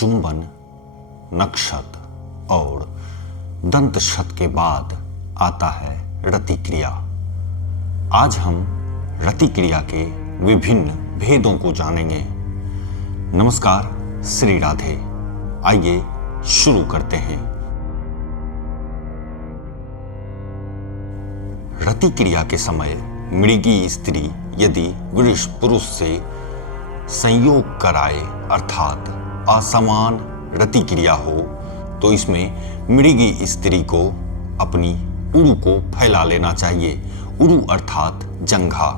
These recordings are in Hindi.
चुंबन, नक्षत और दंत शत के बाद आता है रति क्रिया। आज हम रति क्रिया के विभिन्न भेदों को जानेंगे। नमस्कार, श्री राधे। आइए शुरू करते हैं। रति क्रिया के समय मृगी स्त्री यदि वृष पुरुष से संयोग कराए अर्थात असमान रति क्रिया हो तो इसमें मृगी स्त्री को अपनी उरु को फैला लेना चाहिए। उरु अर्थात जंघा।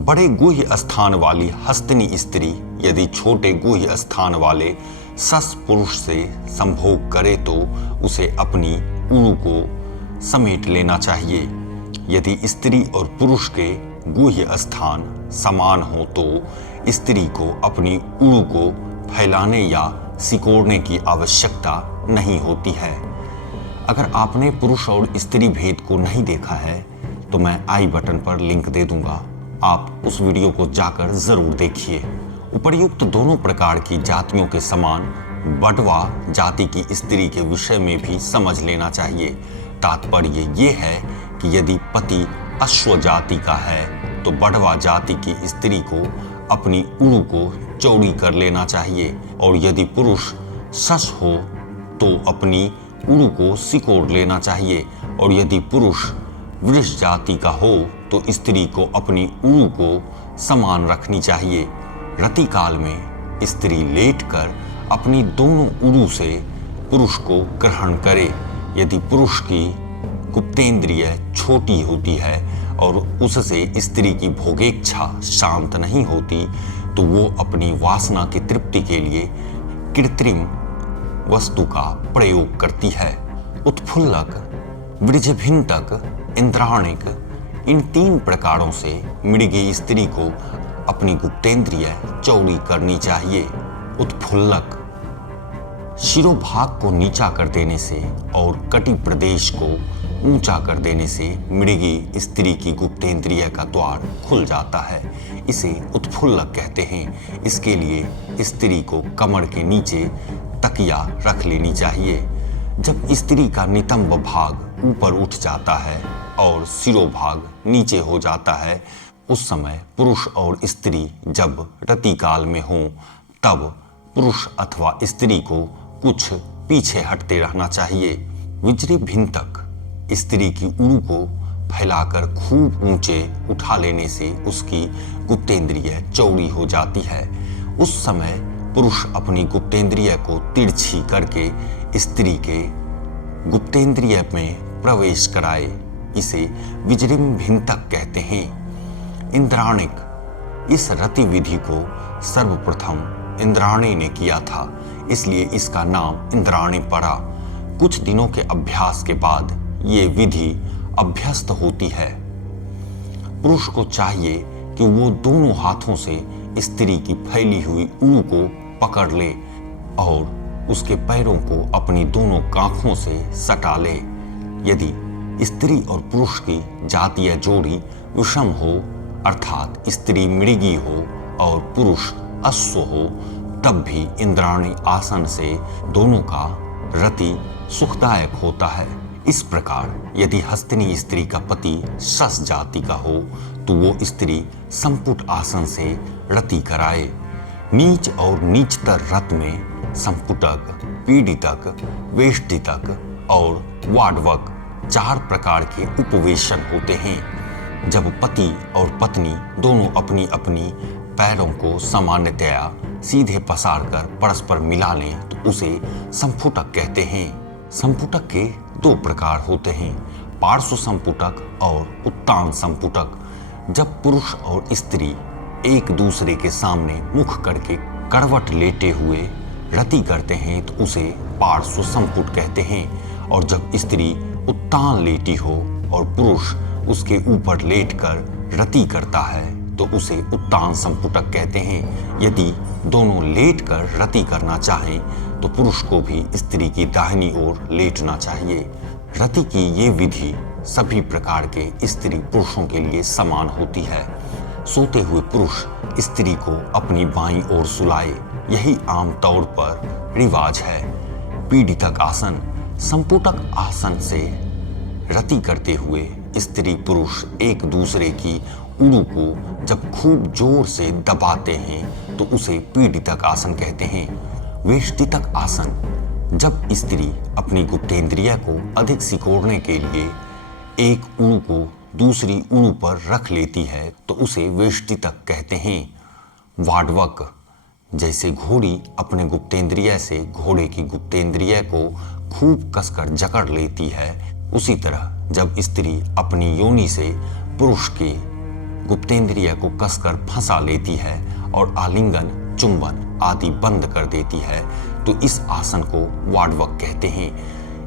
बड़े गुह्य स्थान वाली हस्तिनी स्त्री यदि छोटे गुह्य स्थान वाले सस पुरुष से संभोग करे तो उसे अपनी उरु को समेट लेना चाहिए। यदि स्त्री और पुरुष के गुह्य स्थान समान हो तो स्त्री को अपनी उरु को फैलाने या सिकोड़ने की आवश्यकता नहीं होती है। अगर आपने पुरुष और स्त्री भेद को नहीं देखा है तो मैं आई बटन पर लिंक दे दूंगा, आप उस वीडियो को जाकर जरूर देखिए। उपर्युक्त दोनों प्रकार की जातियों के समान बटवा जाति की स्त्री के विषय में भी समझ लेना चाहिए। तात्पर्य ये है कि यदि पति अश्व जाति का है तो बटवा जाति की स्त्री को अपनी उरु को चौड़ी कर लेना चाहिए, और यदि पुरुष सस हो तो अपनी उरु को सिकोड़ लेना चाहिए, और यदि पुरुष वृष जाति का हो तो स्त्री को अपनी उरु को समान रखनी चाहिए। रति काल में स्त्री लेटकर अपनी दोनों उरु से पुरुष को ग्रहण करे। यदि पुरुष की गुप्तेंद्रिय छोटी होती है और उससे स्त्री की भोगेच्छा शांत नहीं होती तो वो अपनी वासना की तृप्ति के लिए कृत्रिम वस्तु का प्रयोग करती है। उत्फुल्लक, वृजभिंतक, इंद्राणिक, इन तीन प्रकारों से मृगी स्त्री को अपनी गुप्तेंद्रिय चौड़ी करनी चाहिए। उत्फुल्लक शिरोभाग को नीचा कर देने से और कटी प्रदेश को ऊंचा कर देने से मृगी स्त्री की गुप्तेंद्रिय का द्वार खुल जाता है। इसे उत्फुल्लक कहते हैं। इसके लिए स्त्री को कमर के नीचे तकिया रख लेनी चाहिए। जब स्त्री का नितंब भाग ऊपर उठ जाता है और सिरोभाग नीचे हो जाता है, उस समय पुरुष और स्त्री जब रति काल में हों तब पुरुष अथवा स्त्री को कुछ पीछे हटते रहना चाहिए। विजृभिंतक स्त्री की उरु को फैलाकर खूब ऊंचे उठा लेने से उसकी गुप्तेंद्रिय चौड़ी हो जाती है। उस समय पुरुष अपनी गुप्तेंद्रिय को तिरछी करके स्त्री के गुप्तेंद्रिय में प्रवेश कराए। इसे विजृंभिंतक कहते हैं। इंद्राणिक, इस रति विधि को सर्वप्रथम इंद्राणी ने किया था, इसलिए इसका नाम इंद्राणी पड़ा। कुछ दिनों के अभ्यास के बाद ये विधि अभ्यस्त होती है। पुरुष को चाहिए कि वो दोनों हाथों से स्त्री की फैली हुई उरु को पकड़ ले और उसके पैरों को अपनी दोनों कांखों से सटा ले। यदि स्त्री और पुरुष की जातीय जोड़ी विषम हो अर्थात स्त्री मृगी हो और पुरुष अश्व हो तब भी इंद्राणी आसन से दोनों का रति सुखदायक होता है। इस प्रकार यदि हस्तिनी स्त्री का पति सस जाति का हो तो वो स्त्री संपुट आसन से रति कराए। नीच और नीचतर रत में संपुटक, पीडितक, वेष्टितक और वाडवक 4 प्रकार के उपवेशन होते हैं। जब पति और पत्नी दोनों अपनी अपनी पैरों को सामान्यतया सीधे पसार कर परस्पर मिला लें तो उसे संपुटक कहते हैं। संपुटक के 2 प्रकार होते हैं, पार्श्व संपुटक और उत्तान संपुटक। जब पुरुष और स्त्री एक दूसरे के सामने मुख करके करवट लेटे हुए रति करते हैं तो उसे पार्श्व संपुट कहते हैं, और जब स्त्री उत्तान लेटी हो और पुरुष उसके ऊपर लेटकर रति करता है तो उसे उत्तान संपुटक कहते हैं। यदि दोनों लेटकर रति करना चाहें तो पुरुष को भी स्त्री की दाहिनी ओर लेटना चाहिए। रति की ये विधि सभी प्रकार के स्त्री पुरुषों के लिए समान होती है। सोते हुए पुरुष स्त्री को अपनी बाईं ओर सुलाए यही आम तौर पर रिवाज है। पीढ़ितक आसन संपुटक आसन से रति करते हुए स्त्री पुरुष एक दूसरे की उरु को जब खूब जोर से दबाते हैं तो उसे पीढ़ितक आसन कहते हैं। वेष्टितक आसन जब स्त्री अपनी गुप्तेंद्रिय को अधिक सिकोड़ने के लिए एक उरु को दूसरी उरु पर रख लेती है तो उसे वेष्टितक कहते हैं। वाडवक जैसे घोड़ी अपने गुप्तेंद्रिय से घोड़े की गुप्तेंद्रिय को खूब कसकर जकड़ लेती है, उसी तरह जब स्त्री अपनी योनि से पुरुष के गुप्तेंद्रिय को कसकर फंसा लेती है और आलिंगन चुंबन आदि बंद कर देती है तो इस आसन को वाडवक कहते हैं।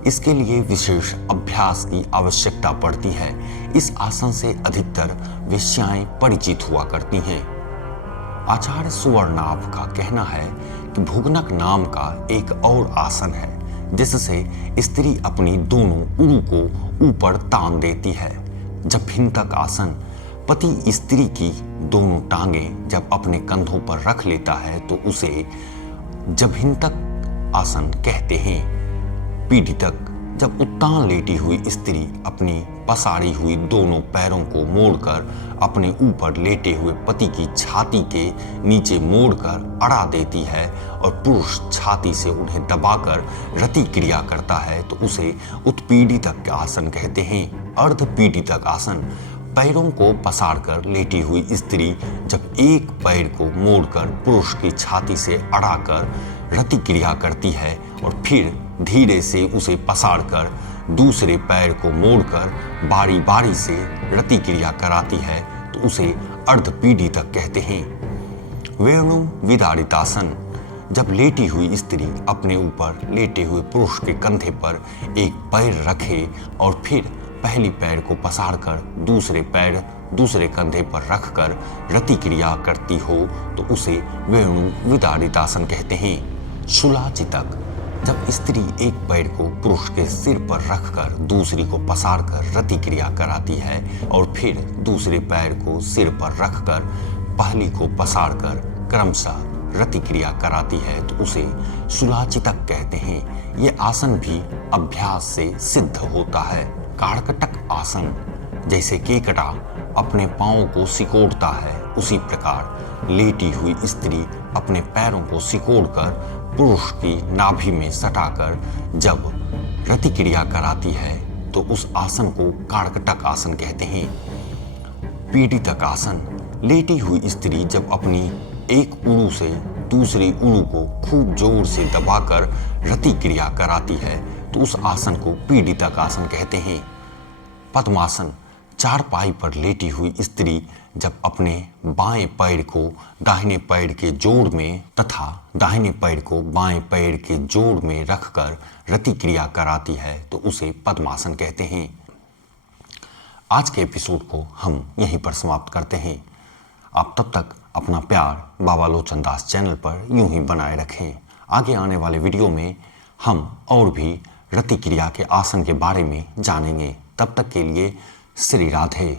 इसके लिए विशेष अभ्यास की आवश्यकता पड़ती है। इस आसन से अधिकतर वेश्याएं परिचित हुआ करती हैं। आचार्य सुवर्णाभ का कहना है कि भुगनक नाम का एक और आसन है जिससे स्त्री अपनी दोनों उरु को ऊपर तान देती है। जभिंतक आसन पति स्त्री की दोनों टांगें जब अपने कंधों पर रख लेता है तो उसे जभिंतक आसन कहते हैं। पीढ़ितक जब उत्तान लेटी हुई स्त्री अपनी पसारी हुई दोनों पैरों को मोड़कर अपने ऊपर लेटे हुए पति की छाती के नीचे मोड़कर अड़ा देती है और पुरुष छाती से उन्हें दबाकर रति क्रिया करता है तो उसे उत्पीड़ितक आसन कहते हैं। अर्धपीड़ितक आसन पैरों को पसारकर लेटी हुई स्त्री जब एक पैर को मोड़कर पुरुष की छाती से अड़ाकर रति क्रिया करती है और फिर धीरे से उसे पसारकर दूसरे पैर को मोड़कर बारी बारी से रति क्रिया कराती है तो उसे अर्धपीड़ितक कहते हैं। वेणु विदारितासन जब लेटी हुई स्त्री अपने ऊपर लेटे हुए पुरुष के कंधे पर एक पैर रखे और फिर पहली पैर को पसारकर दूसरे पैर दूसरे कंधे पर रखकर रति क्रिया करती हो तो उसे वेणु विदारितासन कहते हैं। शूलाचितक जब स्त्री एक पैर को पुरुष के सिर पर रखकर दूसरी को पसारकर रति क्रिया कराती है और फिर दूसरे पैर को सिर पर रखकर पहली को पसारकर क्रमशः रति क्रिया कराती है तो उसे शूलाचितक कहते हैं। ये आसन भी अभ्यास से सिद्ध होता है। काड़कटक आसन जैसे केकड़ा अपने पांवों को सिकोड़ता है उसी प्रकार लेटी हुई स्त्री अपने पैरों को सिकोड़कर पुरुष की नाभि में सटाकर जब रति क्रिया कराती है तो उस आसन को काड़कटक आसन कहते हैं। पीड़ितक आसन लेटी हुई स्त्री जब अपनी एक उरु से दूसरी उरु को खूब जोर से दबाकर रति क्रिया कराती है तो उस आसन को पीड़ितक आसन कहते हैं। पद्मासन चारपाई पर लेटी हुई स्त्री जब अपने बाएं पैर को दाहिने पैर के जोड़ में तथा दाहिने पैर को बाएं पैर के जोड़ में रखकर रति क्रिया कराती है तो उसे पद्मासन कहते हैं। आज के एपिसोड को हम यहीं पर समाप्त करते हैं। आप तब तक अपना प्यार बाबा लोचन दास चैनल पर यूं ही बनाए रखें। आगे आने वाले वीडियो में हम और भी रति क्रिया के आसन के बारे में जानेंगे। तब तक के लिए श्री राधे।